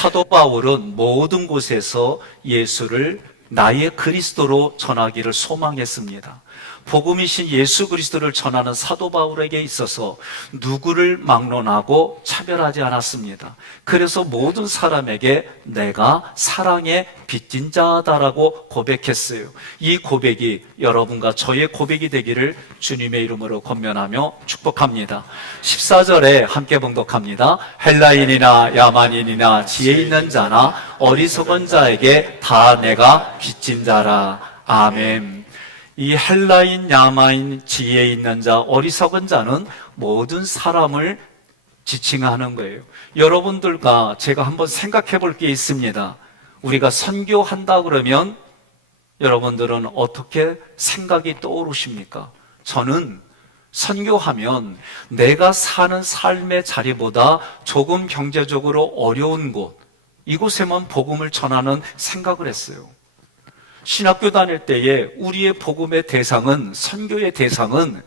사도 바울은 모든 곳에서 예수를 나의 그리스도로 전하기를 소망했습니다. 복음이신 예수 그리스도를 전하는 사도 바울에게 있어서 누구를 막론하고 차별하지 않았습니다. 그래서 모든 사람에게 내가 사랑의 빚진 자다라고 고백했어요. 이 고백이 여러분과 저의 고백이 되기를 주님의 이름으로 권면하며 축복합니다. 14절에 함께 봉독합니다. 헬라인이나 야만인이나 지혜 있는 자나 어리석은 자에게 다 내가 빚진 자라. 아멘. 이 헬라인, 야마인, 지혜 있는 자, 어리석은 자는 모든 사람을 지칭하는 거예요. 여러분들과 제가 한번 생각해 볼 게 있습니다. 우리가 선교한다 그러면 여러분들은 어떻게 생각이 떠오르십니까? 저는 선교하면 내가 사는 삶의 자리보다 조금 경제적으로 어려운 곳, 이곳에만 복음을 전하는 생각을 했어요. 신학교 다닐 때에 우리의 복음의 대상은, 선교의 대상은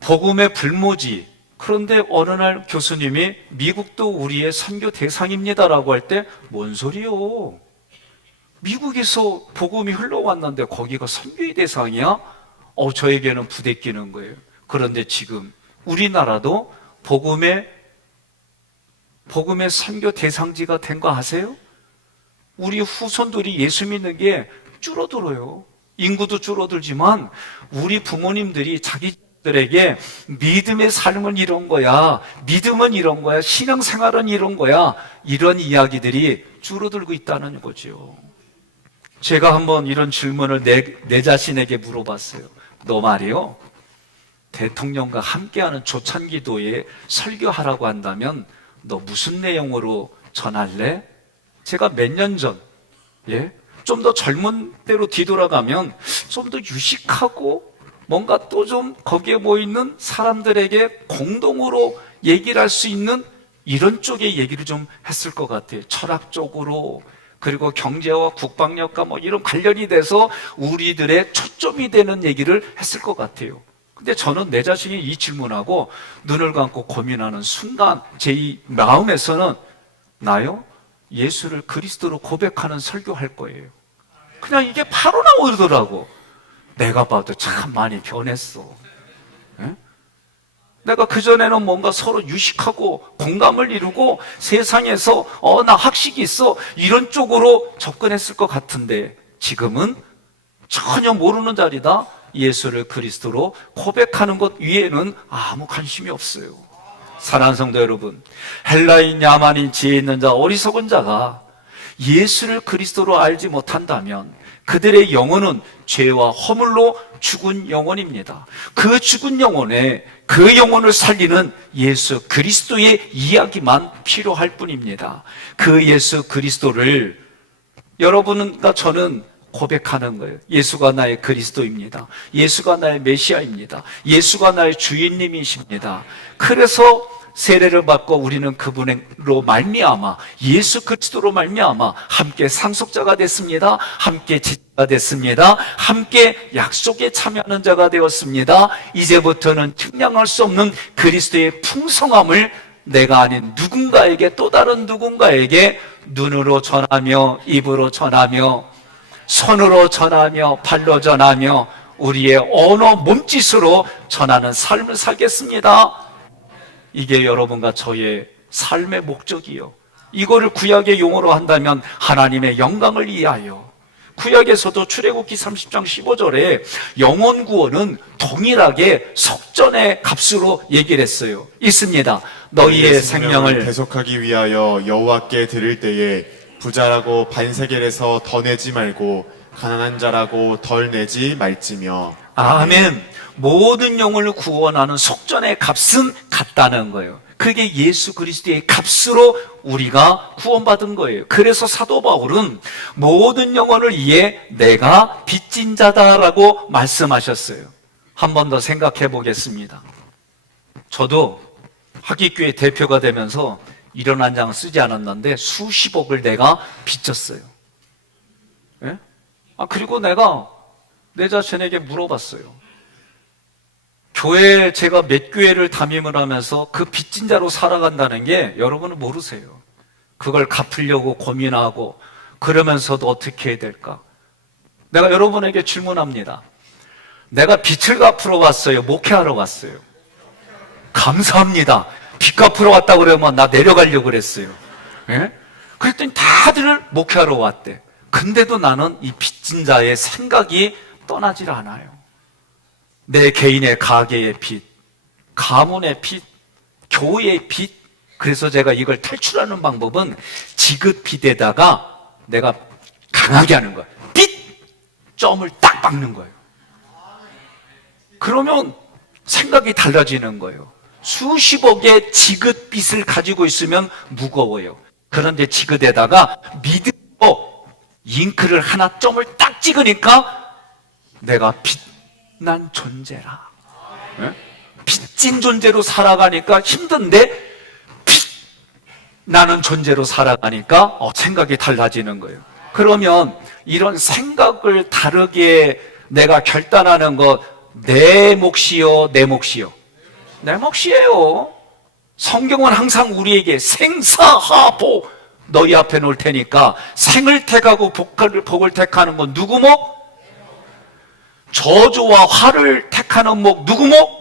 복음의 불모지. 그런데 어느 날 교수님이 미국도 우리의 선교 대상입니다라고 할 때 뭔 소리요? 미국에서 복음이 흘러왔는데 거기가 선교의 대상이야? 저에게는 부대끼는 거예요. 그런데 지금 우리나라도 복음의 선교 대상지가 된 거 아세요? 우리 후손들이 예수 믿는 게 줄어들어요. 인구도 줄어들지만 우리 부모님들이 자기들에게 믿음의 삶은 이런 거야, 믿음은 이런 거야, 신앙생활은 이런 거야, 이런 이야기들이 줄어들고 있다는 거죠. 제가 한번 이런 질문을 내 자신에게 물어봤어요. 너 말이요, 대통령과 함께하는 조찬기도에 설교하라고 한다면 너 무슨 내용으로 전할래? 제가 몇 년 전, 좀 더 젊은 때로 뒤돌아가면 좀 더 유식하고 뭔가 또 좀 거기에 모이는 사람들에게 공동으로 얘기를 할 수 있는 이런 쪽의 얘기를 좀 했을 것 같아요. 철학적으로, 그리고 경제와 국방력과 뭐 이런 관련이 돼서 우리들의 초점이 되는 얘기를 했을 것 같아요. 근데 저는 내 자신이 이 질문하고 눈을 감고 고민하는 순간 제 이 마음에서는 나요? 예수를 그리스도로 고백하는 설교할 거예요. 그냥 이게 바로 나오더라고. 내가 봐도 참 많이 변했어. 내가 그전에는 뭔가 서로 유식하고 공감을 이루고 세상에서 나 학식이 있어 이런 쪽으로 접근했을 것 같은데 지금은 전혀 모르는 자리다. 예수를 그리스도로 고백하는 것 위에는 아무 관심이 없어요. 사랑하는 성도 여러분, 헬라인, 야만인, 지혜 있는 자, 어리석은 자가 예수를 그리스도로 알지 못한다면 그들의 영혼은 죄와 허물로 죽은 영혼입니다. 그 죽은 영혼에 그 영혼을 살리는 예수 그리스도의 이야기만 필요할 뿐입니다. 그 예수 그리스도를 여러분과 저는 고백하는 거예요. 예수가 나의 그리스도입니다. 예수가 나의 메시아입니다. 예수가 나의 주인님이십니다. 그래서 세례를 받고 우리는 그분으로 말미암아, 예수 그리스도로 말미암아 함께 상속자가 됐습니다. 함께 지체가 됐습니다. 함께 약속에 참여하는 자가 되었습니다. 이제부터는 측량할 수 없는 그리스도의 풍성함을 내가 아닌 누군가에게, 또 다른 누군가에게 눈으로 전하며 입으로 전하며 손으로 전하며 발로 전하며 우리의 언어 몸짓으로 전하는 삶을 살겠습니다. 이게 여러분과 저의 삶의 목적이요. 이거를 구약의 용어로 한다면 하나님의 영광을 위하여. 구약에서도 출애굽기 30장 15절에 영혼 구원은 동일하게 속전의 값으로 얘기를 했어요. 있습니다. 너희의 생명을 계속하기 위하여 여호와께 드릴 때에 부자라고 반세겔에서 더 내지 말고 가난한 자라고 덜 내지 말지며. 아멘. 모든 영혼을 구원하는 속전의 값은 같다는 거예요. 그게 예수 그리스도의 값으로 우리가 구원받은 거예요. 그래서 사도 바울은 모든 영혼을 위해 내가 빚진 자다라고 말씀하셨어요. 한 번 더 생각해 보겠습니다. 저도 학기교회 대표가 되면서 이런 한 장을 쓰지 않았는데 수십억을 내가 빚졌어요. 그리고 내가 내 자신에게 물어봤어요. 교회 제가 몇 교회를 담임을 하면서 그 빚진 자로 살아간다는 게 여러분은 모르세요. 그걸 갚으려고 고민하고 그러면서도 어떻게 해야 될까? 내가 여러분에게 질문합니다. 내가 빚을 갚으러 왔어요? 목회하러 왔어요? 감사합니다. 빚 갚으러 왔다 그러면 나 내려가려고 그랬어요. 예? 그랬더니 다들 목회하러 왔대. 근데도 나는 이 빚진 자의 생각이 떠나질 않아요. 내 개인의 가계의 빚, 가문의 빚, 교회의 빚. 그래서 제가 이걸 탈출하는 방법은 지긋빚에다가 내가 강하게 하는 거예요. 빚! 점을 딱 박는 거예요. 그러면 생각이 달라지는 거예요. 수십억의 지긋빚을 가지고 있으면 무거워요. 그런데 지긋에다가 믿음으로 잉크를 하나 점을 딱 찍으니까 내가 빚난 존재라. 네? 빚진 존재로 살아가니까 힘든데 빚나는 존재로 살아가니까 생각이 달라지는 거예요. 그러면 이런 생각을 다르게 내가 결단하는 것, 내 몫이요, 내 몫이요? 내 몫이에요. 성경은 항상 우리에게 생사하보 너희 앞에 놓을 테니까 생을 택하고 복을 택하는 건 누구 몫? 저주와 화를 택하는 몫 누구 몫?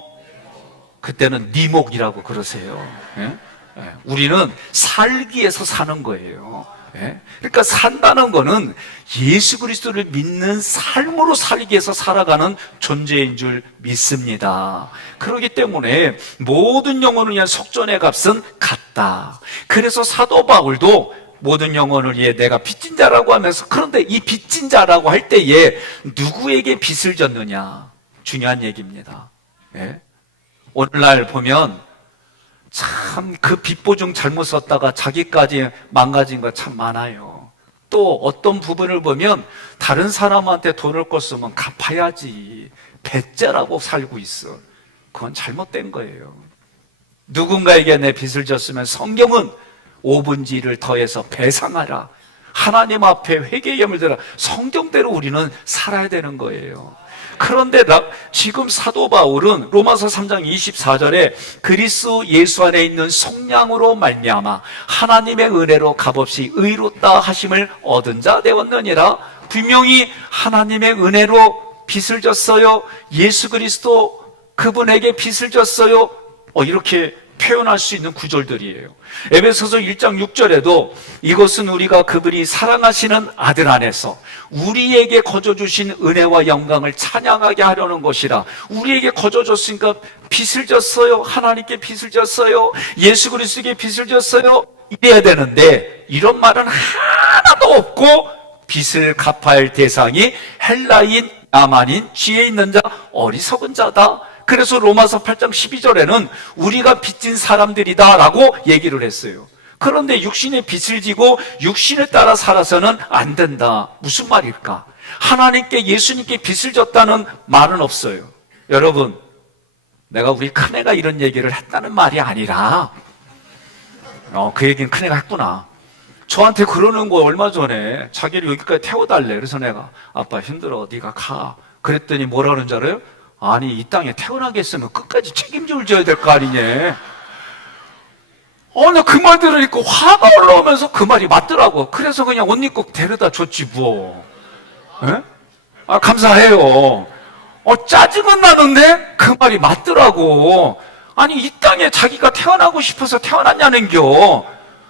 그때는 네 몫이라고 그러세요. 예? 예. 우리는 살기 위해서 사는 거예요. 예? 그러니까 산다는 거는 예수 그리스도를 믿는 삶으로 살기 위해서 살아가는 존재인 줄 믿습니다. 그렇기 때문에 모든 영혼을 위한 속전의 값은 같다. 그래서 사도 바울도 모든 영혼을 위해 내가 빚진 자라고 하면서, 그런데 이 빚진 자라고 할 때에 누구에게 빚을 졌느냐, 중요한 얘기입니다. 예? 오늘날 보면 참 그 빚보증 잘못 썼다가 자기까지 망가진 거 참 많아요. 또 어떤 부분을 보면 다른 사람한테 돈을 껐으면 갚아야지 배째라고 살고 있어. 그건 잘못된 거예요. 누군가에게 내 빚을 졌으면 성경은 5분지를 더해서 배상하라, 하나님 앞에 회개의 염을 들어, 성경대로 우리는 살아야 되는 거예요. 그런데 지금 사도 바울은 로마서 3장 24절에 그리스도 예수 안에 있는 속량으로 말미암아 하나님의 은혜로 값없이 의롭다 하심을 얻은 자 되었느니라. 분명히 하나님의 은혜로 빚을 졌어요. 예수 그리스도 그분에게 빚을 졌어요. 이렇게 표현할 수 있는 구절들이에요. 에베소서 1장 6절에도 이것은 우리가 그분이 사랑하시는 아들 안에서 우리에게 거저 주신 은혜와 영광을 찬양하게 하려는 것이라. 우리에게 거저 줬으니까 빚을 졌어요. 하나님께 빚을 졌어요. 예수 그리스도에게 빚을 졌어요. 이래야 되는데 이런 말은 하나도 없고 빚을 갚아야 할 대상이 헬라인, 야만인, 지혜 있는 자, 어리석은 자다. 그래서 로마서 8장 12절에는 우리가 빚진 사람들이다 라고 얘기를 했어요. 그런데 육신의 빚을 지고 육신을 따라 살아서는 안 된다. 무슨 말일까? 하나님께, 예수님께 빚을 졌다는 말은 없어요. 여러분, 내가 우리 큰애가 이런 얘기를 했다는 말이 아니라 그 얘기는 큰애가 했구나. 저한테 그러는 거 얼마 전에 자기를 여기까지 태워달래. 그래서 내가 아빠 힘들어, 네가 가. 그랬더니 뭐라 그러는 줄 알아요? 아니, 이 땅에 태어나게 했으면 끝까지 책임질 져야 될 거 아니냐. 나 그 말 들으니까 화가 올라오면서 그 말이 맞더라고. 그래서 그냥 옷 입고 데려다 줬지 뭐. 에? 감사해요. 짜증은 나는데 그 말이 맞더라고. 아니, 이 땅에 자기가 태어나고 싶어서 태어났냐는겨.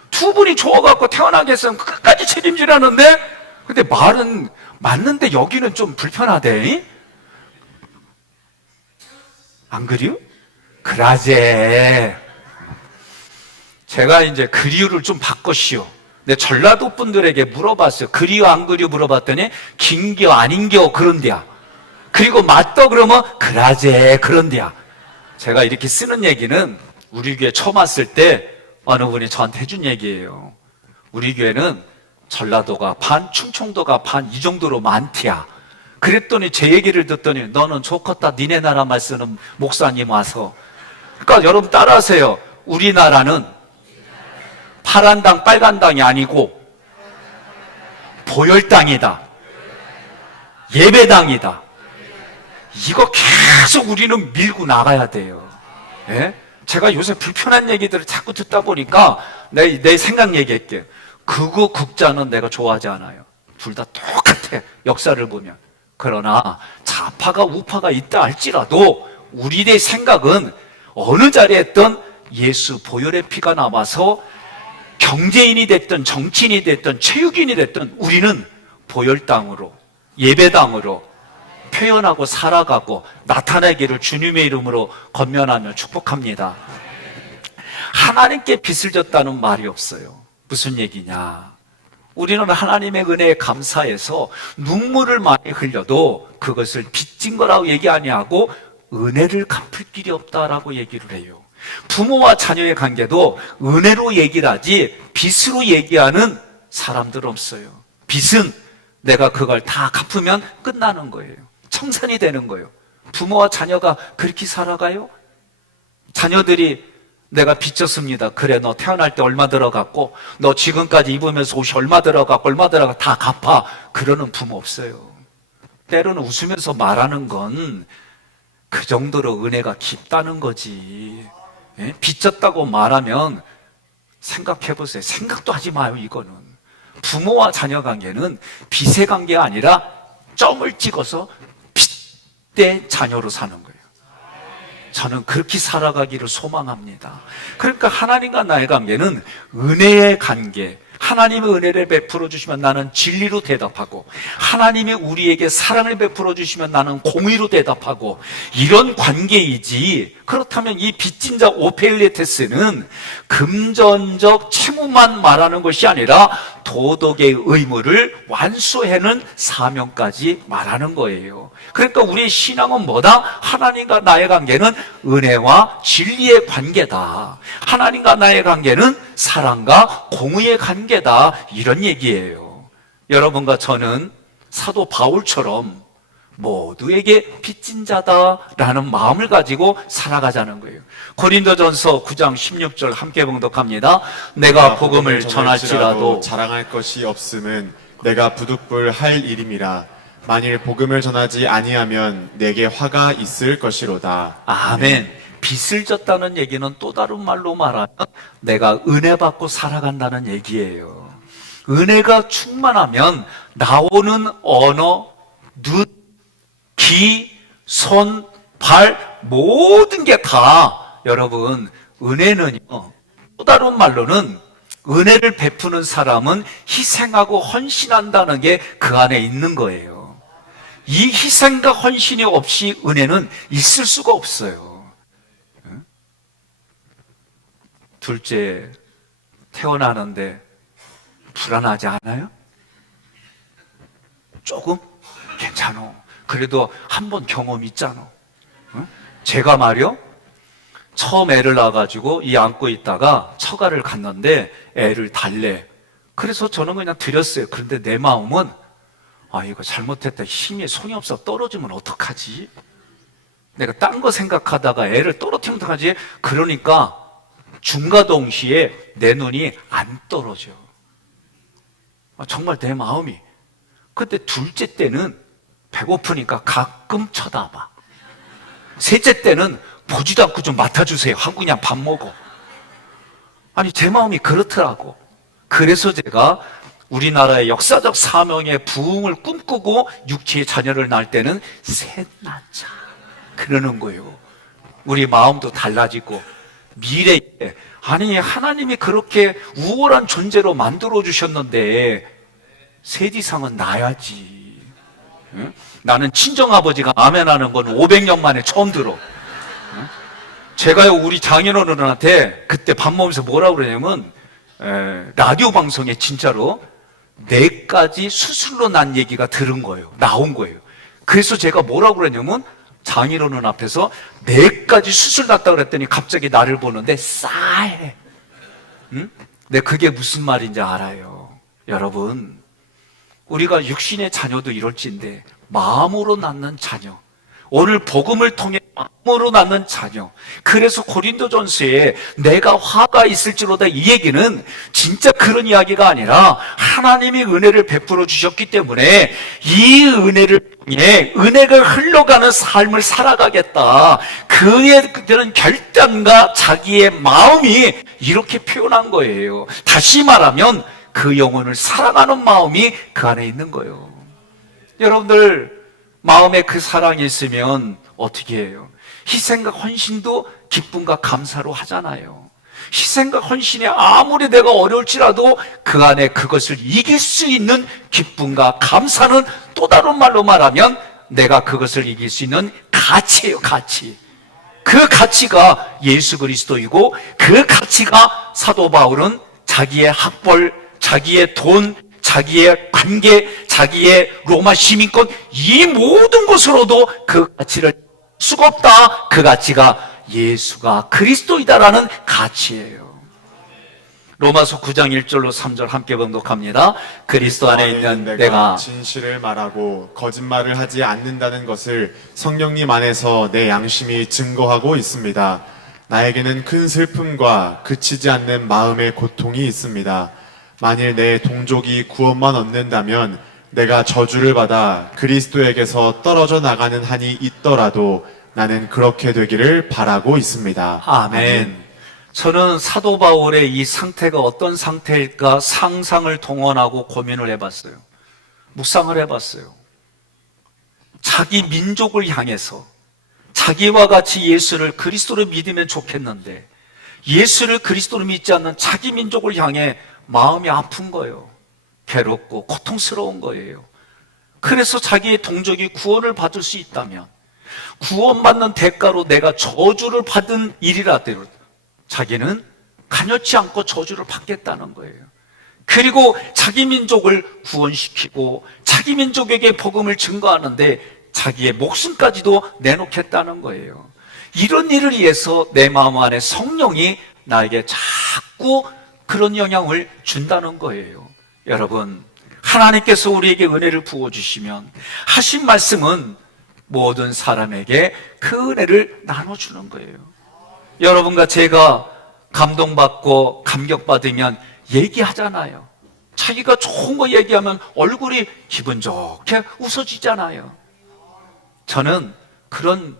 두 분이 좋아갖고 태어나게 했으면 끝까지 책임지라는데, 근데 말은 맞는데 여기는 좀 불편하대. 안 그래요? 그라제. 제가 이제 그리유를 좀 바꿨시오. 근데 전라도 분들에게 물어봤어요. 그리유 안 그리유 물어봤더니 긴겨 아닌겨 그런데야. 그리고 맞다 그러면 그라제 그런데야. 제가 이렇게 쓰는 얘기는 우리 교회 처음 왔을 때 어느 분이 저한테 해준 얘기예요. 우리 교회는 전라도가 반, 충청도가 반, 이 정도로 많디야. 그랬더니 제 얘기를 듣더니 너는 좋겠다. 니네 나라만 쓰는 목사님 와서. 그러니까 여러분 따라하세요. 우리나라는 파란 당, 빨간 당이 아니고 보혈당이다. 예배당이다. 이거 계속 우리는 밀고 나가야 돼요. 예? 제가 요새 불편한 얘기들을 자꾸 듣다 보니까 내 생각 얘기할게. 극우 극자는 내가 좋아하지 않아요. 둘 다 똑같아, 역사를 보면. 그러나 좌파가 우파가 있다 할지라도 우리의 생각은 어느 자리에 있던 예수 보혈의 피가 남아서 경제인이 됐든 정치인이 됐든 체육인이 됐든 우리는 보혈 땅으로, 예배당으로 표현하고 살아가고 나타내기를 주님의 이름으로 권면하며 축복합니다. 하나님께 빚을 졌다는 말이 없어요. 무슨 얘기냐? 우리는 하나님의 은혜에 감사해서 눈물을 많이 흘려도 그것을 빚진 거라고 얘기 아니하고 은혜를 갚을 길이 없다라고 얘기를 해요. 부모와 자녀의 관계도 은혜로 얘기를 하지 빚으로 얘기하는 사람들 없어요. 빚은 내가 그걸 다 갚으면 끝나는 거예요. 청산이 되는 거예요. 부모와 자녀가 그렇게 살아가요? 자녀들이 내가 빚졌습니다. 그래, 너 태어날 때 얼마 들어갔고, 너 지금까지 입으면서 옷이 얼마 들어갔고, 다 갚아. 그러는 부모 없어요. 때로는 웃으면서 말하는 건 그 정도로 은혜가 깊다는 거지. 예? 빚졌다고 말하면 생각해 보세요. 생각도 하지 마요, 이거는. 부모와 자녀 관계는 빚의 관계가 아니라 점을 찍어서 빚된 자녀로 사는 거예요. 저는 그렇게 살아가기를 소망합니다. 그러니까 하나님과 나의 관계는 은혜의 관계. 하나님의 은혜를 베풀어 주시면 나는 진리로 대답하고, 하나님이 우리에게 사랑을 베풀어 주시면 나는 공의로 대답하고, 이런 관계이지. 그렇다면 이 빚진 자 오페일레테스는 금전적 채무만 말하는 것이 아니라 도덕의 의무를 완수하는 사명까지 말하는 거예요. 그러니까 우리의 신앙은 뭐다? 하나님과 나의 관계는 은혜와 진리의 관계다. 하나님과 나의 관계는 사랑과 공의의 관계다. 이런 얘기예요. 여러분과 저는 사도 바울처럼 모두에게 빚진 자다라는 마음을 가지고 살아가자는 거예요. 고린도전서 9장 16절 함께 봉독합니다. 내가 복음을 전할지라도 자랑할 것이 없음은 내가 부득불 할 일임이라. 만일 복음을 전하지 아니하면 내게 화가 있을 것이로다. 아멘. 빚을 졌다는 얘기는 또 다른 말로 말하면 내가 은혜 받고 살아간다는 얘기예요. 은혜가 충만하면 나오는 언어, 눈, 귀, 손, 발 모든 게 다, 여러분, 은혜는요, 또 다른 말로는 은혜를 베푸는 사람은 희생하고 헌신한다는 게 그 안에 있는 거예요. 이 희생과 헌신이 없이 은혜는 있을 수가 없어요. 둘째 태어나는데 불안하지 않아요? 조금? 괜찮아. 그래도 한 번 경험 있잖아. 제가 말이요, 처음 애를 낳아가지고 이 안고 있다가 처가를 갔는데 애를 달래. 그래서 저는 그냥 드렸어요. 그런데 내 마음은 이거 잘못했다. 힘이 손이 없어 떨어지면 어떡하지? 내가 딴 거 생각하다가 애를 떨어뜨리면 어떡하지? 그러니까 중과 동시에 내 눈이 안 떨어져. 정말 내 마음이. 근데 둘째 때는 배고프니까 가끔 쳐다봐. 셋째 때는 보지도 않고 좀 맡아주세요 하고 그냥 밥 먹어. 아니, 제 마음이 그렇더라고. 그래서 제가 우리나라의 역사적 사명의 부흥을 꿈꾸고 육체의 자녀를 낳을 때는 셋 낳자 그러는 거예요. 우리 마음도 달라지고 미래에, 아니 하나님이 그렇게 우월한 존재로 만들어 주셨는데 셋 이상은 낳아야지. 응? 나는 친정아버지가 아멘하는 건 500년 만에 처음 들어. 응? 제가요 우리 장인어른한테 그때 밥 먹으면서 뭐라고 그러냐면 라디오 방송에 진짜로 4가지 수술로 난 얘기가 들은 거예요. 나온 거예요. 그래서 제가 뭐라고 그러냐면 장인어른 앞에서 4가지 수술 났다 그랬더니 갑자기 나를 보는데 싸해. 응? 근데 그게 무슨 말인지 알아요. 여러분, 우리가 육신의 자녀도 이럴진데 마음으로 낳는 자녀, 오늘 복음을 통해 마음으로 낳는 자녀. 그래서 고린도전서에 내가 화가 있을지로다 이 얘기는 진짜 그런 이야기가 아니라 하나님이 은혜를 베풀어 주셨기 때문에 이 은혜를 통해 은혜가 흘러가는 삶을 살아가겠다. 그런 결단과 자기의 마음이 이렇게 표현한 거예요. 다시 말하면 그 영혼을 사랑하는 마음이 그 안에 있는 거예요. 여러분들 마음에 그 사랑이 있으면 어떻게 해요? 희생과 헌신도 기쁨과 감사로 하잖아요. 희생과 헌신이 아무리 내가 어려울지라도 그 안에 그것을 이길 수 있는 기쁨과 감사는 또 다른 말로 말하면 내가 그것을 이길 수 있는 가치예요, 가치. 그 가치가 예수 그리스도이고 그 가치가 사도 바울은 자기의 학벌, 자기의 돈, 자기의 관계, 자기의 로마 시민권 이 모든 것으로도 그 가치를 수가 없다. 그 가치가 예수가 그리스도이다라는 가치예요. 로마서 9장 1절로 3절 함께 봉독합니다. 그리스도 안에 있는 내가 진실을 말하고 거짓말을 하지 않는다는 것을 성령님 안에서 내 양심이 증거하고 있습니다. 나에게는 큰 슬픔과 그치지 않는 마음의 고통이 있습니다. 만일 내 동족이 구원만 얻는다면 내가 저주를 받아 그리스도에게서 떨어져 나가는 한이 있더라도 나는 그렇게 되기를 바라고 있습니다. 아멘. 저는 사도 바울의 이 상태가 어떤 상태일까 상상을 동원하고 고민을 해봤어요. 묵상을 해봤어요. 자기 민족을 향해서 자기와 같이 예수를 그리스도로 믿으면 좋겠는데 예수를 그리스도로 믿지 않는 자기 민족을 향해 마음이 아픈 거예요. 괴롭고 고통스러운 거예요. 그래서 자기의 동족이 구원을 받을 수 있다면 구원받는 대가로 내가 저주를 받은 일이라도 자기는 가냘지 않고 저주를 받겠다는 거예요. 그리고 자기 민족을 구원시키고 자기 민족에게 복음을 증거하는데 자기의 목숨까지도 내놓겠다는 거예요. 이런 일을 위해서 내 마음 안에 성령이 나에게 자꾸 그런 영향을 준다는 거예요. 여러분, 하나님께서 우리에게 은혜를 부어주시면 하신 말씀은 모든 사람에게 그 은혜를 나눠주는 거예요. 여러분과 제가 감동받고 감격받으면 얘기하잖아요. 자기가 좋은 거 얘기하면 얼굴이 기분 좋게 웃어지잖아요. 저는 그런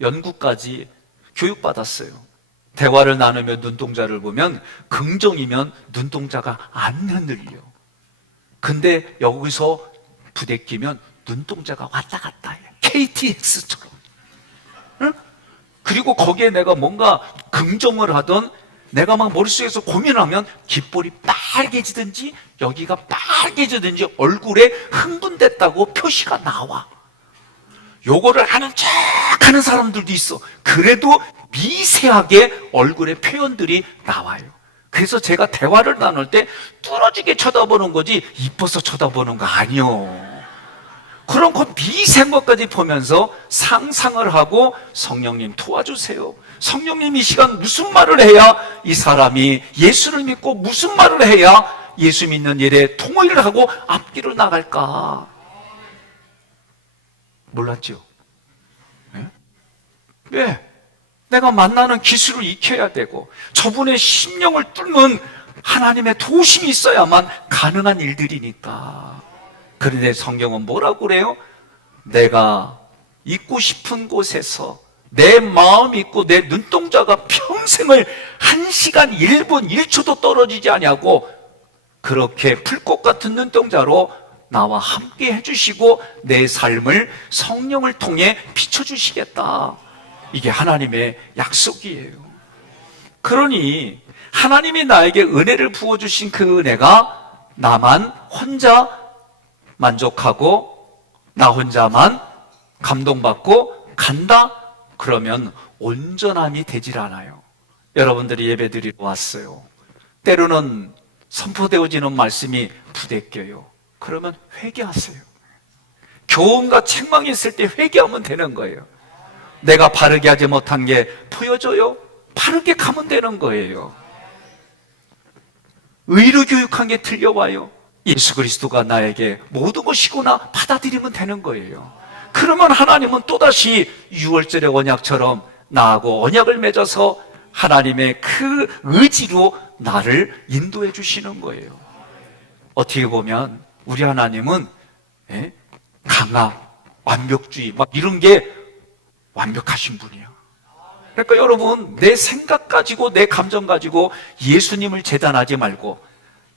연구까지 교육받았어요. 대화를 나누며 눈동자를 보면 긍정이면 눈동자가 안 흔들려. 근데 여기서 부대끼면 눈동자가 왔다 갔다 해요. KTX처럼. 응? 그리고 거기에 내가 뭔가 긍정을 하던 내가 막 머릿속에서 고민하면 귓볼이 빨개지든지 여기가 빨개지든지 얼굴에 흥분됐다고 표시가 나와. 요거를 하는 척 하는 사람들도 있어. 그래도 미세하게 얼굴에 표현들이 나와요. 그래서 제가 대화를 나눌 때 뚫어지게 쳐다보는 거지 이뻐서 쳐다보는 거 아니요. 그런 그 미세한 것까지 보면서 상상을 하고 성령님 도와주세요. 성령님 이 시간 무슨 말을 해야 이 사람이 예수를 믿고 무슨 말을 해야 예수 믿는 일에 통일을 하고 앞길로 나갈까? 몰랐죠? 네? 왜? 내가 만나는 기술을 익혀야 되고 저분의 심령을 뚫는 하나님의 도심이 있어야만 가능한 일들이니까. 그런데 성경은 뭐라고 그래요? 내가 있고 싶은 곳에서 내 마음이 있고 내 눈동자가 평생을 1시간 1분 1초도 떨어지지 아니하고 그렇게 풀꽃 같은 눈동자로 나와 함께 해주시고 내 삶을 성령을 통해 비춰주시겠다. 이게 하나님의 약속이에요. 그러니 하나님이 나에게 은혜를 부어주신 그 은혜가 나만 혼자 만족하고 나 혼자만 감동받고 간다? 그러면 온전함이 되질 않아요. 여러분들이 예배드리러 왔어요. 때로는 선포되어지는 말씀이 부대껴요. 그러면 회개하세요. 교훈과 책망이 있을 때 회개하면 되는 거예요. 내가 바르게 하지 못한 게 보여져요? 바르게 가면 되는 거예요. 의로 교육한 게 틀려와요. 예수 그리스도가 나에게 모든 것이구나 받아들이면 되는 거예요. 그러면 하나님은 또다시 6월절의 언약처럼 나하고 언약을 맺어서 하나님의 그 의지로 나를 인도해 주시는 거예요. 어떻게 보면 우리 하나님은 강압, 완벽주의 막 이런 게 완벽하신 분이야. 그러니까 여러분 내 생각 가지고 내 감정 가지고 예수님을 재단하지 말고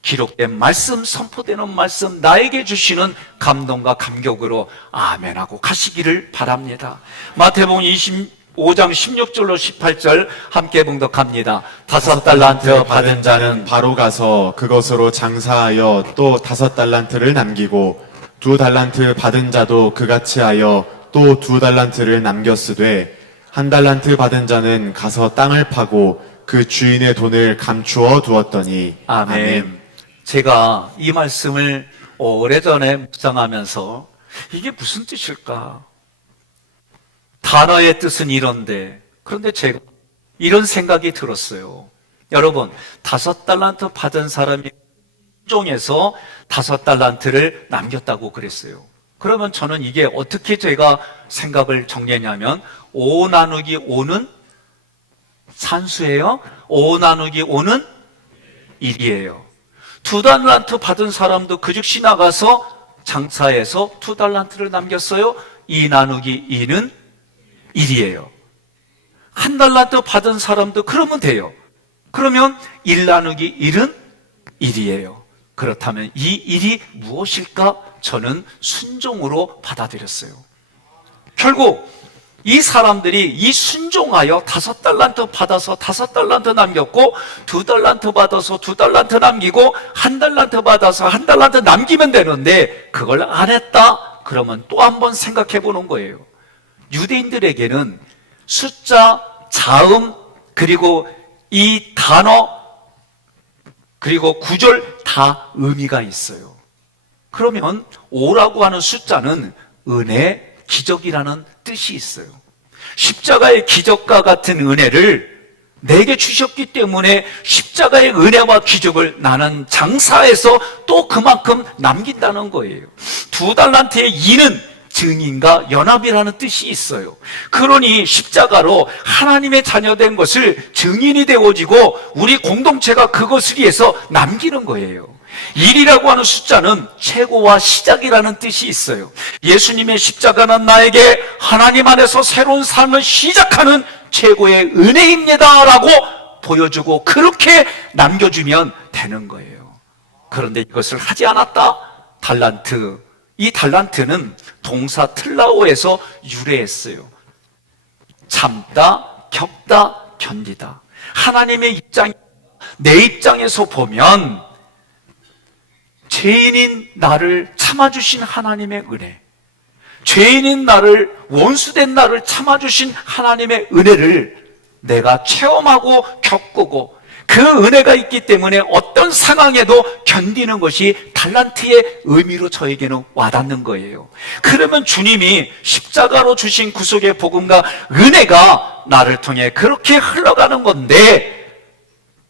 기록된 말씀, 선포되는 말씀, 나에게 주시는 감동과 감격으로 아멘하고 가시기를 바랍니다. 마태복음 25장 16절로 18절 함께 봉독합니다. 5달란트 받은 자는 바로 가서 그것으로 장사하여 또 5달란트를 남기고 2달란트 받은 자도 그같이 하여 또 2달란트를 남겼으되 1달란트 받은 자는 가서 땅을 파고 그 주인의 돈을 감추어 두었더니. 아멘. 제가 이 말씀을 오래전에 묵상하면서 이게 무슨 뜻일까? 단어의 뜻은 이런데, 그런데 제가 이런 생각이 들었어요. 여러분, 5달란트 받은 사람이 종에서 5달란트를 남겼다고 그랬어요. 그러면 저는 이게 어떻게 제가 생각을 정리했냐면 5 나누기 5는 산수예요. 5 나누기 5는 1이에요. 2달란트 받은 사람도 그 즉시 나가서 장사해서 2달란트를 남겼어요. 2 나누기 2는 1이에요. 1달란트 받은 사람도 그러면 돼요. 그러면 1 나누기 1은 1이에요. 그렇다면 이 1이 무엇일까? 저는 순종으로 받아들였어요. 결국 이 사람들이 이 순종하여 5달란트 받아서 5달란트 남겼고 2달란트 받아서 2달란트 남기고 1달란트 받아서 1달란트 남기면 되는데 그걸 안 했다? 그러면 또 한 번 생각해 보는 거예요. 유대인들에게는 숫자, 자음, 그리고 이 단어, 그리고 구절 다 의미가 있어요. 그러면 5라고 하는 숫자는 은혜, 기적이라는 뜻이 있어요. 십자가의 기적과 같은 은혜를 내게 주셨기 때문에 십자가의 은혜와 기적을 나는 장사해서 또 그만큼 남긴다는 거예요. 2달란트의 2는 증인과 연합이라는 뜻이 있어요. 그러니 십자가로 하나님의 자녀된 것을 증인이 되어지고 우리 공동체가 그것을 위해서 남기는 거예요. 1이라고 하는 숫자는 최고와 시작이라는 뜻이 있어요. 예수님의 십자가는 나에게 하나님 안에서 새로운 삶을 시작하는 최고의 은혜입니다 라고 보여주고 그렇게 남겨주면 되는 거예요. 그런데 이것을 하지 않았다? 달란트. 이 달란트는 동사 틀라오에서 유래했어요. 참다, 겪다, 견디다. 하나님의 입장, 내 입장에서 보면 죄인인 나를 참아주신 하나님의 은혜, 죄인인 나를, 원수된 나를 참아주신 하나님의 은혜를 내가 체험하고 겪고 그 은혜가 있기 때문에 어떤 상황에도 견디는 것이 달란트의 의미로 저에게는 와닿는 거예요. 그러면 주님이 십자가로 주신 구속의 복음과 은혜가 나를 통해 그렇게 흘러가는 건데,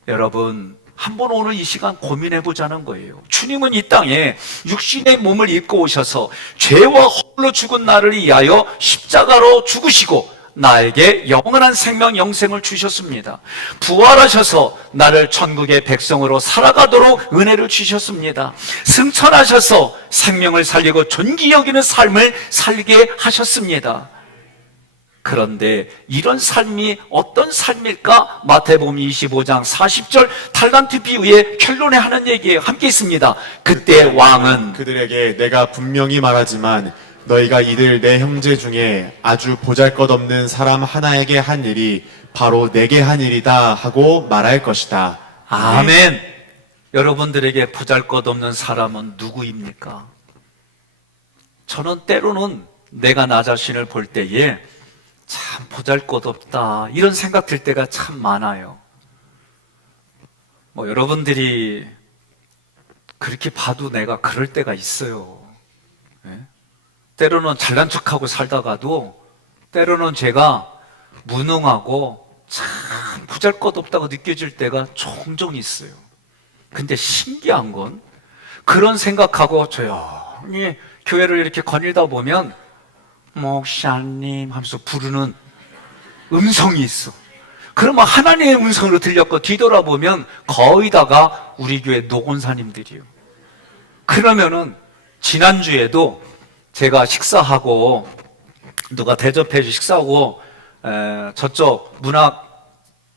여러분 한번 오늘 이 시간 고민해 보자는 거예요. 주님은 이 땅에 육신의 몸을 입고 오셔서 죄와 홀로 죽은 나를 위하여 십자가로 죽으시고 나에게 영원한 생명, 영생을 주셨습니다. 부활하셔서 나를 천국의 백성으로 살아가도록 은혜를 주셨습니다. 승천하셔서 생명을 살리고 존귀 여기는 삶을 살게 하셨습니다. 그런데 이런 삶이 어떤 삶일까? 마태복음 25장 40절 달란트 비유의 결론에 하는 얘기예요. 함께 있습니다. 그때 왕은 그들에게 내가 분명히 말하지만 너희가 이들 내 형제 중에 아주 보잘것없는 사람 하나에게 한 일이 바로 내게 한 일이다 하고 말할 것이다. 아멘. 여러분들에게 보잘것없는 사람은 누구입니까? 저는 때로는 내가 나 자신을 볼 때에 참 보잘것없다 이런 생각 들 때가 참 많아요. 여러분들이 그렇게 봐도 내가 그럴 때가 있어요. 때로는 잘난 척하고 살다가도 때로는 제가 무능하고 참 보잘것없다고 느껴질 때가 종종 있어요. 근데 신기한 건 그런 생각하고 조용히 교회를 이렇게 거닐다 보면 목사님 하면서 부르는 음성이 있어. 그러면 하나님의 음성으로 들렸고 뒤돌아보면 거의 다가 우리 교회 노곤사님들이에요. 그러면은 지난주에도 제가 식사하고 누가 대접해 주 식사하고 저쪽 문학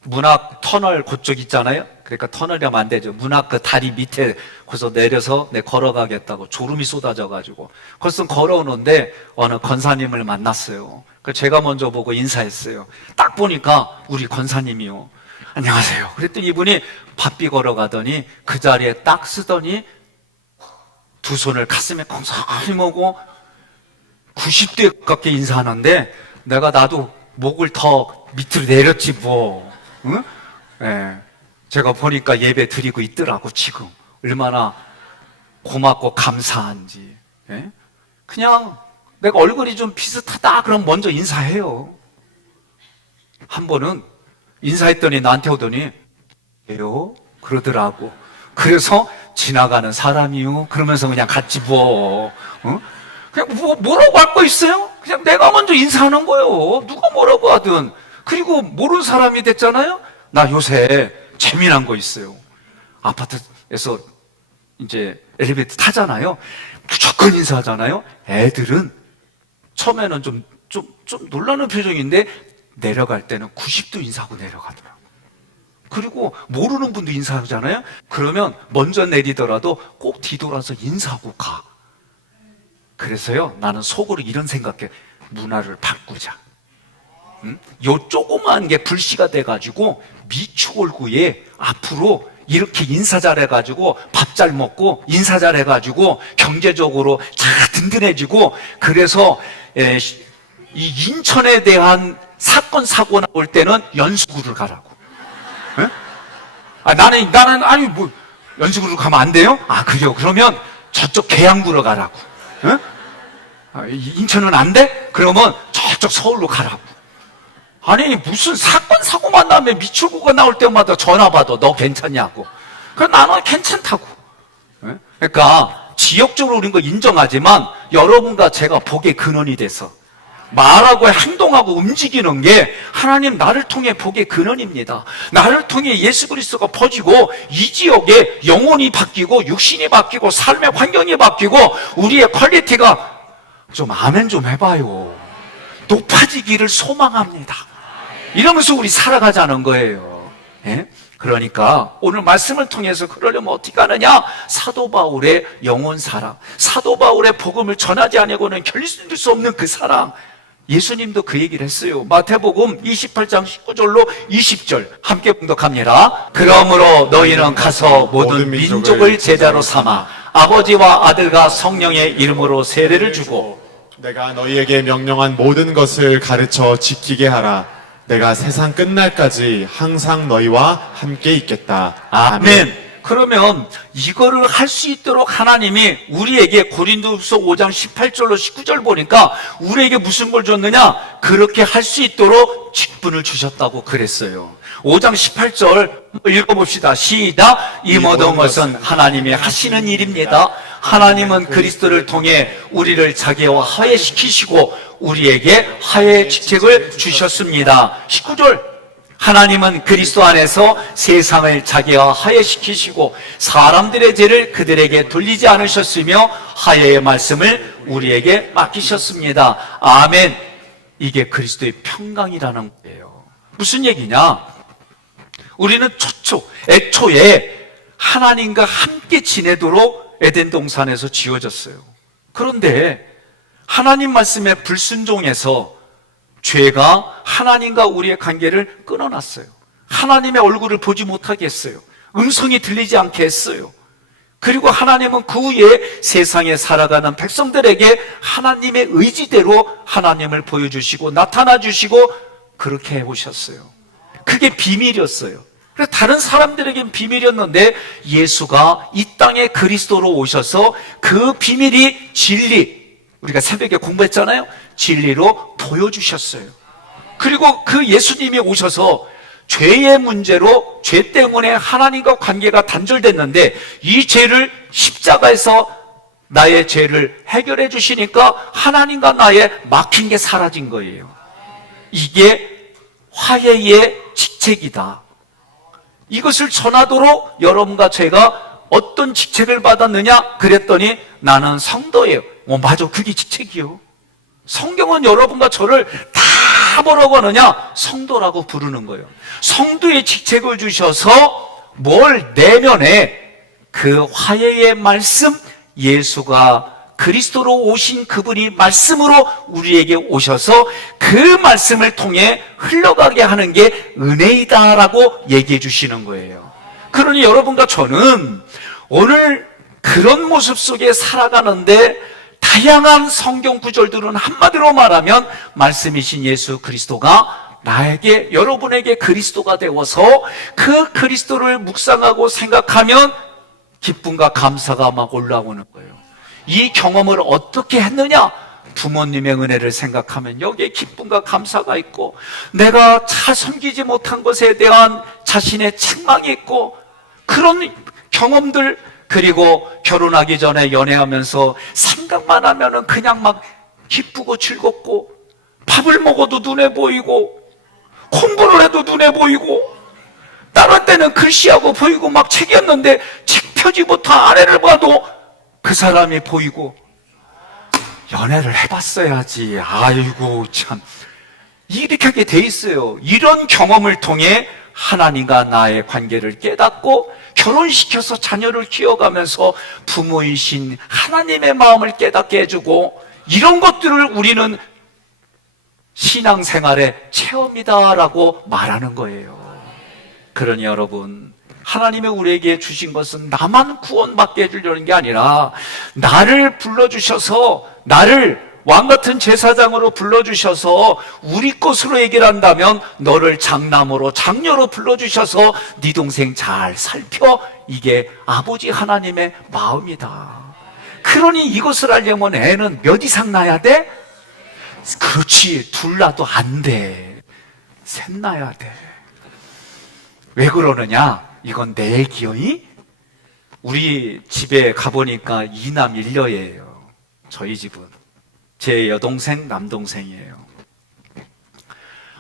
문학 터널 그쪽 있잖아요. 그러니까 터널이라면 안 되죠. 문학 그 다리 밑에 거기서 내려서 내 걸어가겠다고 졸음이 쏟아져가지고 거기서 걸어오는데 어느 권사님을 만났어요. 그 제가 먼저 보고 인사했어요. 딱 보니까 우리 권사님이요. 안녕하세요. 그랬더니 이분이 바삐 걸어가더니 그 자리에 딱 쓰더니 두 손을 가슴에 콩성히 모고 90대 가깝게 인사하는데 나도 목을 더 밑으로 내렸지 뭐. 응? 예. 제가 보니까 예배 드리고 있더라고 지금. 얼마나 고맙고 감사한지. 예? 그냥 내가 얼굴이 좀 비슷하다 그럼 먼저 인사해요. 한 번은 인사했더니 나한테 오더니 왜요? 그러더라고. 그래서 지나가는 사람이요 그러면서 그냥 같이 뭐 그냥 뭐라고 할 거 있어요? 그냥 내가 먼저 인사하는 거예요. 누가 뭐라고 하든. 그리고 모르는 사람이 됐잖아요. 나 요새 재미난 거 있어요. 아파트에서 이제 엘리베이터 타잖아요. 무조건 인사하잖아요. 애들은 처음에는 좀 놀라는 표정인데 내려갈 때는 90도 인사하고 내려가더라고요. 그리고 모르는 분도 인사하잖아요. 그러면 먼저 내리더라도 꼭 뒤돌아서 인사하고 가. 그래서요, 나는 속으로 이런 생각해. 문화를 바꾸자. 요 조그만 게 불씨가 돼가지고 미추홀구에 앞으로 이렇게 인사 잘해가지고 밥 잘 먹고 인사 잘해가지고 경제적으로 잘 든든해지고 그래서 이 인천에 대한 사건 사고 나올 때는 연수구를 가라고. 에? 나는 아니 뭐 연수구를 가면 안 돼요? 그래요. 그러면 저쪽 계양구로 가라고. 에? 인천은 안 돼? 그러면 저쪽 서울로 가라고. 아니 무슨 사건 사고만 나면 미출구가 나올 때마다 전화 받아. 너 괜찮냐고. 그럼 나는 괜찮다고. 에? 그러니까 지역적으로 우린 거 인정하지만 여러분과 제가 복의 근원이 돼서 말하고 행동하고 움직이는 게 하나님 나를 통해 복의 근원입니다. 나를 통해 예수 그리스도가 퍼지고 이 지역에 영혼이 바뀌고 육신이 바뀌고 삶의 환경이 바뀌고 우리의 퀄리티가 좀 아멘 좀 해봐요. 높아지기를 소망합니다. 이러면서 우리 살아가자는 거예요. 예? 그러니까 오늘 말씀을 통해서 그러려면 어떻게 하느냐? 사도 바울의 영혼 사랑, 사도 바울의 복음을 전하지 않고는 견딜 수 없는 그 사랑. 예수님도 그 얘기를 했어요. 마태복음 28장 19절로 20절 함께 봉독합니다. 그러므로 너희는 가서 모든 민족을 제자로 삼아 아버지와 아들과 성령의 이름으로 세례를 주고 내가 너희에게 명령한 모든 것을 가르쳐 지키게 하라. 내가 세상 끝날까지 항상 너희와 함께 있겠다. 아멘. 그러면 이거를 할 수 있도록 하나님이 우리에게 고린도후서 5장 18절로 19절 보니까 우리에게 무슨 걸 줬느냐? 그렇게 할 수 있도록 직분을 주셨다고 그랬어요. 5장 18절 읽어봅시다. 시작. 이 모든 것은 하나님이 하시는 일입니다. 하나님은 그리스도를 통해 우리를 자기와 화해시키시고 우리에게 화해의 직책을 주셨습니다. 19절. 하나님은 그리스도 안에서 세상을 자기와 화해시키시고 사람들의 죄를 그들에게 돌리지 않으셨으며 화해의 말씀을 우리에게 맡기셨습니다. 아멘. 이게 그리스도의 평강이라는 거예요. 무슨 얘기냐? 우리는 애초에 하나님과 함께 지내도록 에덴 동산에서 지어졌어요. 그런데 하나님 말씀에 불순종해서 죄가 하나님과 우리의 관계를 끊어놨어요. 하나님의 얼굴을 보지 못하게 했어요. 음성이 들리지 않게 했어요. 그리고 하나님은 그 후에 세상에 살아가는 백성들에게 하나님의 의지대로 하나님을 보여주시고 나타나주시고 그렇게 해오셨어요. 그게 비밀이었어요. 그래서 다른 사람들에겐 비밀이었는데 예수가 이 땅에 그리스도로 오셔서 그 비밀이 진리, 우리가 새벽에 공부했잖아요. 진리로 보여주셨어요. 그리고 그 예수님이 오셔서 죄의 문제로 죄 때문에 하나님과 관계가 단절됐는데 이 죄를 십자가에서 나의 죄를 해결해 주시니까 하나님과 나의 막힌 게 사라진 거예요. 이게 화해의 직책이다. 이것을 전하도록 여러분과 제가 어떤 직책을 받았느냐? 그랬더니 나는 성도예요. 맞아, 그게 직책이요. 성경은 여러분과 저를 다 다 뭐라고 하느냐? 성도라고 부르는 거예요. 성도의 직책을 주셔서 뭘 내면에 그 화해의 말씀, 예수가 그리스도로 오신 그분이 말씀으로 우리에게 오셔서 그 말씀을 통해 흘러가게 하는 게 은혜이다라고 얘기해 주시는 거예요. 그러니 여러분과 저는 오늘 그런 모습 속에 살아가는데 다양한 성경 구절들은 한마디로 말하면 말씀이신 예수 그리스도가 나에게, 여러분에게 그리스도가 되어서 그 그리스도를 묵상하고 생각하면 기쁨과 감사가 막 올라오는 거예요. 이 경험을 어떻게 했느냐? 부모님의 은혜를 생각하면 여기에 기쁨과 감사가 있고, 내가 잘 섬기지 못한 것에 대한 자신의 책망이 있고, 그런 경험들, 그리고 결혼하기 전에 연애하면서 생각만 하면은 그냥 막 기쁘고 즐겁고, 밥을 먹어도 눈에 보이고, 공부를 해도 눈에 보이고, 다른 때는 글씨하고 보이고 막 책이었는데 책 펴지부터 아래를 봐도 그 사람이 보이고, 연애를 해봤어야지. 아이고 참, 이렇게 하게 돼 있어요. 이런 경험을 통해 하나님과 나의 관계를 깨닫고 결혼시켜서 자녀를 키워가면서 부모이신 하나님의 마음을 깨닫게 해주고, 이런 것들을 우리는 신앙생활의 체험이다라고 말하는 거예요. 그러니 여러분, 하나님이 우리에게 주신 것은 나만 구원받게 해주려는 게 아니라 나를 불러주셔서, 나를 왕같은 제사장으로 불러주셔서 우리 것으로 얘기를 한다면 너를 장남으로, 장녀로 불러주셔서 네 동생 잘 살펴, 이게 아버지 하나님의 마음이다. 그러니 이것을 하려면 애는 몇 이상 낳아야 돼? 그렇지, 둘 낳아도 안 돼. 셋 낳아야 돼. 왜 그러느냐? 이건 내 얘기요. 우리 집에 가보니까 2남 1녀예요. 저희 집은 제 여동생, 남동생이에요.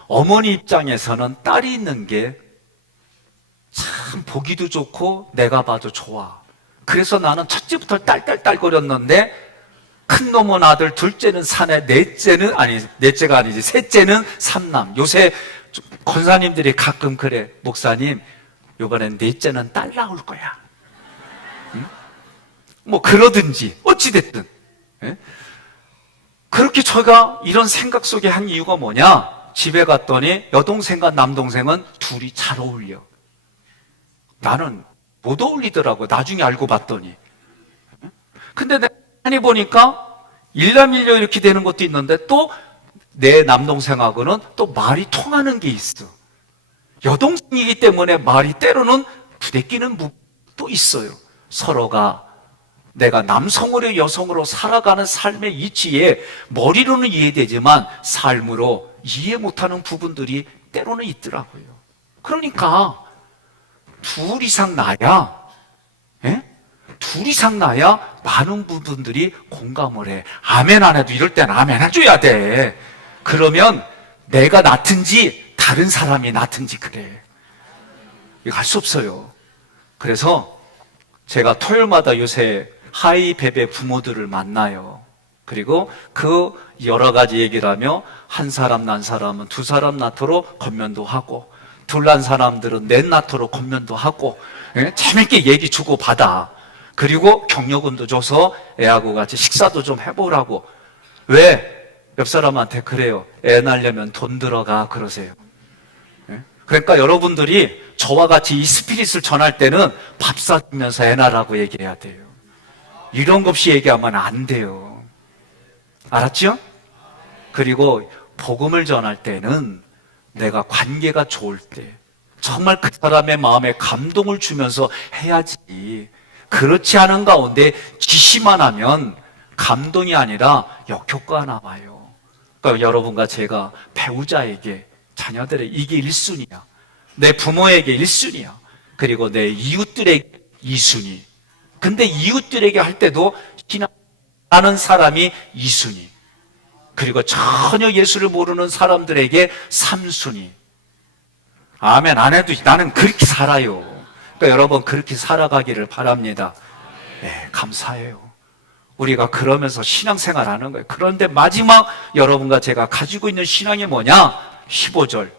어머니 입장에서는 딸이 있는 게 참 보기도 좋고 내가 봐도 좋아. 그래서 나는 첫째부터 딸딸딸거렸는데, 큰 놈은 아들, 둘째는 사내, 넷째가 아니지, 셋째는 삼남. 요새 권사님들이 가끔 그래, 목사님 이번엔 넷째는 딸 나올 거야. 응? 뭐 그러든지 어찌됐든. 예? 그렇게 제가 이런 생각 속에 한 이유가 뭐냐? 집에 갔더니 여동생과 남동생은 둘이 잘 어울려. 나는 못 어울리더라고, 나중에 알고 봤더니. 근데 내가 많이 보니까 일남일녀 이렇게 되는 것도 있는데, 또 내 남동생하고는 또 말이 통하는 게 있어. 여동생이기 때문에 말이 때로는 부대끼는 부분도 있어요. 서로가 내가 남성으로 여성으로 살아가는 삶의 이치에 머리로는 이해되지만 삶으로 이해 못하는 부분들이 때로는 있더라고요. 그러니까 둘 이상 나야, 예? 둘 이상 나야 많은 부분들이 공감을 해. 아멘 안 해도 이럴 땐 아멘 해줘야 돼. 그러면 내가 낳든지 다른 사람이 낳든지 그래. 이거 할 수 없어요. 그래서 제가 토요일마다 요새 하이 베베 부모들을 만나요. 그리고 그 여러 가지 얘기를 하며, 한 사람 난 사람은 두 사람 낳도록 권면도 하고, 둘 난 사람들은 넷 낳도록 권면도 하고, 예? 재밌게 얘기 주고 받아. 그리고 격려금도 줘서 애하고 같이 식사도 좀 해보라고. 왜? 옆 사람한테 그래요. 애 낳으려면 돈 들어가 그러세요. 예? 그러니까 여러분들이 저와 같이 이 스피릿을 전할 때는 밥 사주면서 애 낳으라고 얘기해야 돼요. 이런 것 없이 얘기하면 안 돼요. 알았죠? 그리고 복음을 전할 때는 내가 관계가 좋을 때 정말 그 사람의 마음에 감동을 주면서 해야지. 그렇지 않은 가운데 지시만 하면 감동이 아니라 역효과가 나와요. 그러니까 여러분과 제가 배우자에게, 자녀들에게 이게 1순위야. 내 부모에게 1순위야. 그리고 내 이웃들에게 2순위. 근데 이웃들에게 할 때도 신앙하는 사람이 2순위. 그리고 전혀 예수를 모르는 사람들에게 3순위. 아멘 안 해도 나는 그렇게 살아요. 그러니까 여러분 그렇게 살아가기를 바랍니다. 네, 감사해요. 우리가 그러면서 신앙생활 하는 거예요. 그런데 마지막 여러분과 제가 가지고 있는 신앙이 뭐냐? 15절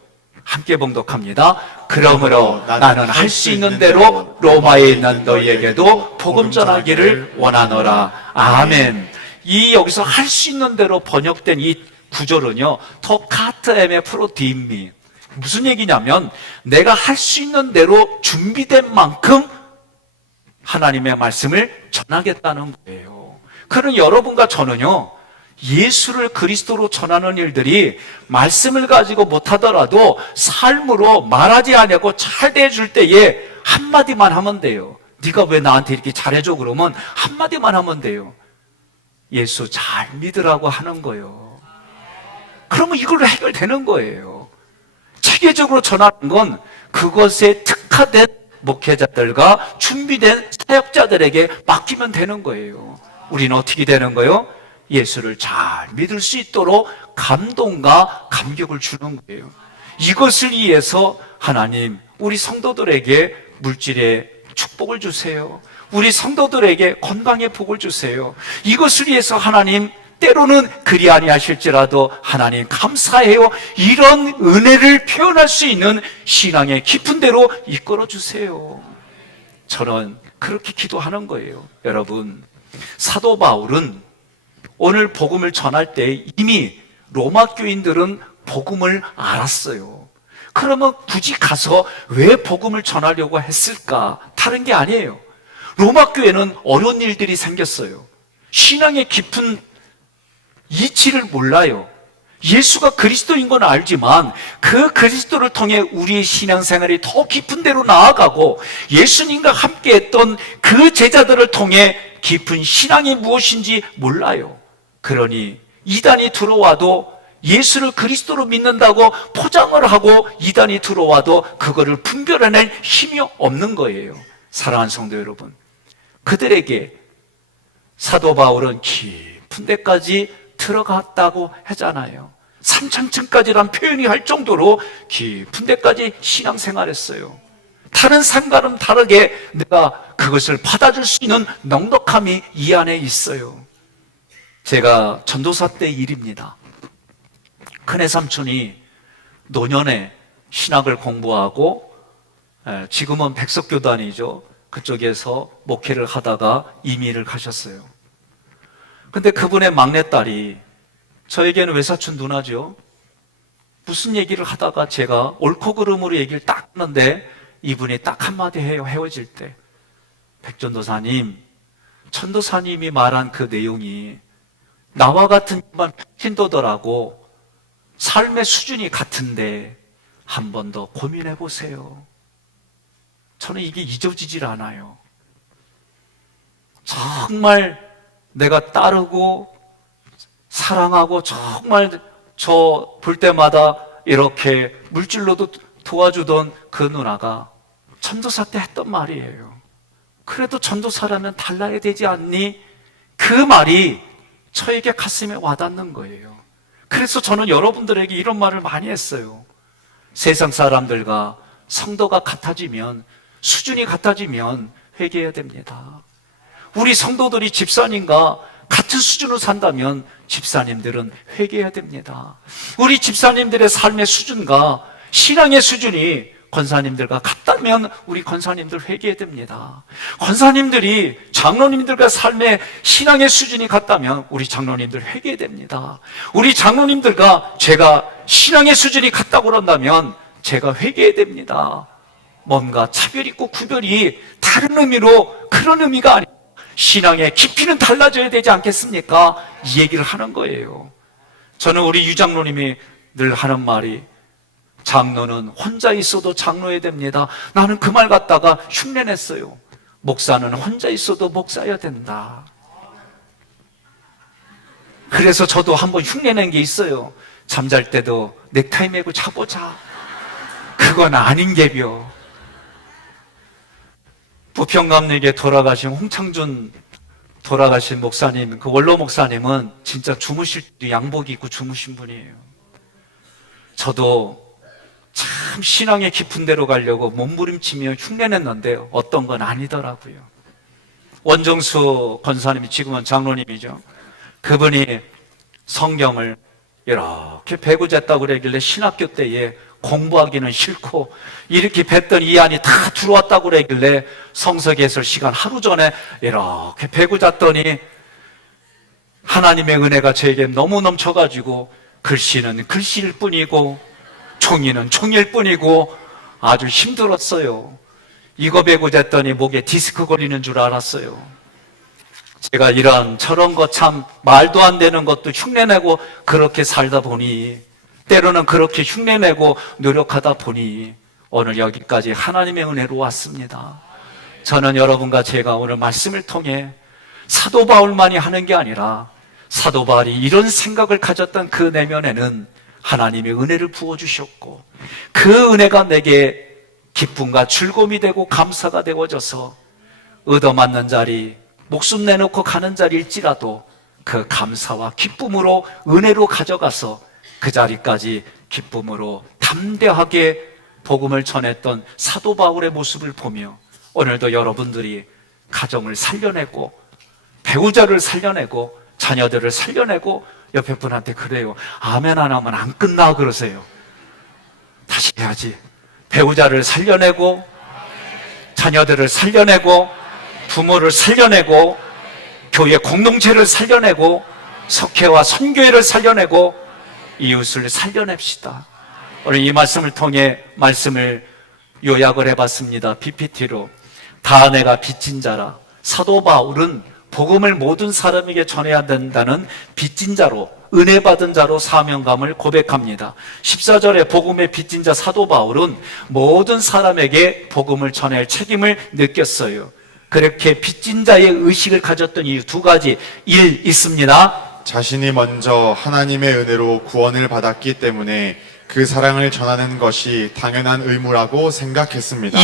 함께 봉독합니다. 그러므로 나는 할 수 있는 대로 로마에 있는 너희에게도 복음 전하기를 원하노라. 아멘. 이 여기서 할 수 있는 대로 번역된 이 구절은요, 토카트 에메 프로디미, 무슨 얘기냐면 내가 할 수 있는 대로 준비된 만큼 하나님의 말씀을 전하겠다는 거예요. 그런 여러분과 저는요, 예수를 그리스도로 전하는 일들이 말씀을 가지고 못하더라도 삶으로 말하지 않고 잘 대해줄 때에 한마디만 하면 돼요. 네가 왜 나한테 이렇게 잘해줘? 그러면 한마디만 하면 돼요. 예수 잘 믿으라고 하는 거예요. 그러면 이걸로 해결되는 거예요. 체계적으로 전하는 건 그것에 특화된 목회자들과 준비된 사역자들에게 맡기면 되는 거예요. 우리는 어떻게 되는 거예요? 예수를 잘 믿을 수 있도록 감동과 감격을 주는 거예요. 이것을 위해서 하나님, 우리 성도들에게 물질의 축복을 주세요. 우리 성도들에게 건강의 복을 주세요. 이것을 위해서 하나님, 때로는 그리 아니하실지라도 하나님 감사해요. 이런 은혜를 표현할 수 있는 신앙의 깊은 데로 이끌어 주세요. 저는 그렇게 기도하는 거예요. 여러분, 사도 바울은 오늘 복음을 전할 때 이미 로마 교인들은 복음을 알았어요. 그러면 굳이 가서 왜 복음을 전하려고 했을까? 다른 게 아니에요. 로마 교회는 어려운 일들이 생겼어요. 신앙의 깊은 이치를 몰라요. 예수가 그리스도인 건 알지만 그 그리스도를 통해 우리의 신앙생활이 더 깊은 데로 나아가고 예수님과 함께 했던 그 제자들을 통해 깊은 신앙이 무엇인지 몰라요. 그러니 이단이 들어와도 예수를 그리스도로 믿는다고 포장을 하고 이단이 들어와도 그거를 분별해낼 힘이 없는 거예요. 사랑하는 성도 여러분, 그들에게 사도 바울은 깊은 데까지 들어갔다고 하잖아요. 3,000층까지란 표현이 할 정도로 깊은 데까지 신앙생활했어요. 다른 삶과는 다르게 내가 그것을 받아줄 수 있는 넉넉함이 이 안에 있어요. 제가 전도사 때 일입니다. 큰애 삼촌이 노년에 신학을 공부하고 지금은 백석교단이죠. 그쪽에서 목회를 하다가 이민을 가셨어요. 근데 그분의 막내딸이 저에게는 외사촌 누나죠. 무슨 얘기를 하다가 제가 옳고 그름으로 얘기를 딱 하는데 이분이 딱 한마디 해요. 헤어질 때, 백전도사님, 천도사님이 말한 그 내용이 나와 같은 일반 평신도들하고 삶의 수준이 같은데 한 번 더 고민해 보세요. 저는 이게 잊어지질 않아요. 정말 내가 따르고 사랑하고 정말 저 볼 때마다 이렇게 물질로도 도와주던 그 누나가 전도사 때 했던 말이에요. 그래도 전도사라면 달라야 되지 않니? 그 말이 저에게 가슴에 와닿는 거예요. 그래서 저는 여러분들에게 이런 말을 많이 했어요. 세상 사람들과 성도가 같아지면, 수준이 같아지면 회개해야 됩니다. 우리 성도들이 집사님과 같은 수준으로 산다면 집사님들은 회개해야 됩니다. 우리 집사님들의 삶의 수준과 신앙의 수준이 권사님들과 같다면 우리 권사님들 회개해야 됩니다. 권사님들이 장로님들과 삶의 신앙의 수준이 같다면 우리 장로님들 회개해야 됩니다. 우리 장로님들과 제가 신앙의 수준이 같다고 그런다면 제가 회개해야 됩니다. 뭔가 차별 있고 구별이 다른 의미로 그런 의미가 아니에요. 신앙의 깊이는 달라져야 되지 않겠습니까? 이 얘기를 하는 거예요. 저는 우리 유장로님이 늘 하는 말이, 장로는 혼자 있어도 장로해야 됩니다. 나는 그 말 갖다가 흉내냈어요. 목사는 혼자 있어도 목사여야 된다. 그래서 저도 한번 흉내낸 게 있어요. 잠잘 때도 넥타이 메고 자고 자. 그건 아닌 게벼. 부평감리에 돌아가신 홍창준 돌아가신 목사님, 그 원로 목사님은 진짜 주무실 때 양복 입고 주무신 분이에요. 저도 참 신앙의 깊은 데로 가려고 몸부림치며 흉내냈는데 어떤 건 아니더라고요. 원정수 권사님이 지금은 장로님이죠. 그분이 성경을 이렇게 배구졌다고 그러길래 신학교 때에 공부하기는 싫고 이렇게 뵀더니 이 안이 다 들어왔다고 그러길래 성서개설 시간 하루 전에 이렇게 배구졌더니 하나님의 은혜가 저에게 너무 넘쳐가지고 글씨는 글씨일 뿐이고 종이는 종일 뿐이고 아주 힘들었어요. 이거 배구졌더니 목에 디스크 걸리는 줄 알았어요. 제가 이런 저런 거 참 말도 안 되는 것도 흉내내고 그렇게 살다 보니 때로는 그렇게 흉내내고 노력하다 보니 오늘 여기까지 하나님의 은혜로 왔습니다. 저는 여러분과 제가 오늘 말씀을 통해 사도 바울만이 하는 게 아니라 사도 바울이 이런 생각을 가졌던 그 내면에는 하나님의 은혜를 부어주셨고 그 은혜가 내게 기쁨과 즐거움이 되고 감사가 되어져서 얻어맞는 자리, 목숨 내놓고 가는 자리일지라도 그 감사와 기쁨으로 은혜로 가져가서 그 자리까지 기쁨으로 담대하게 복음을 전했던 사도 바울의 모습을 보며 오늘도 여러분들이 가정을 살려내고 배우자를 살려내고 자녀들을 살려내고 옆에 분한테 그래요. 아멘 안 하면 안 끝나 그러세요. 다시 해야지. 배우자를 살려내고 자녀들을 살려내고 부모를 살려내고 교회 공동체를 살려내고 석회와 선교회를 살려내고 이웃을 살려냅시다. 오늘 이 말씀을 통해 말씀을 요약을 해봤습니다. PPT로. 다 내가 빚진 자라. 사도 바울은 복음을 모든 사람에게 전해야 된다는 빚진 자로, 은혜 받은 자로 사명감을 고백합니다. 14절에 복음의 빚진 자 사도 바울은 모든 사람에게 복음을 전할 책임을 느꼈어요. 그렇게 빚진 자의 의식을 가졌던 이유 두 가지 일 있습니다. 자신이 먼저 하나님의 은혜로 구원을 받았기 때문에 그 사랑을 전하는 것이 당연한 의무라고 생각했습니다.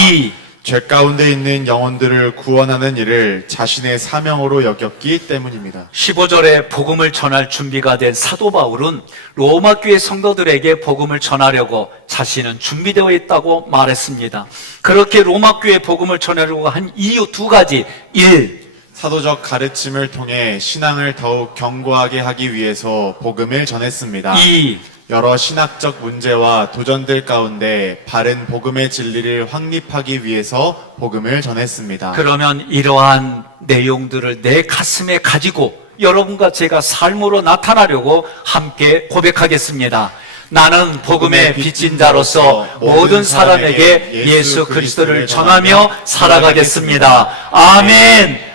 죄 가운데 있는 영혼들을 구원하는 일을 자신의 사명으로 여겼기 때문입니다. 15절에 복음을 전할 준비가 된 사도 바울은 로마 교회 성도들에게 복음을 전하려고 자신은 준비되어 있다고 말했습니다. 그렇게 로마 교회 복음을 전하려고 한 이유 두 가지. 1. 사도적 가르침을 통해 신앙을 더욱 견고하게 하기 위해서 복음을 전했습니다. 2. 여러 신학적 문제와 도전들 가운데 바른 복음의 진리를 확립하기 위해서 복음을 전했습니다. 그러면 이러한 내용들을 내 가슴에 가지고 여러분과 제가 삶으로 나타나려고 함께 고백하겠습니다. 나는 복음의 빚진 자로서 모든 사람에게 예수 그리스도를 전하며 살아가겠습니다. 아멘.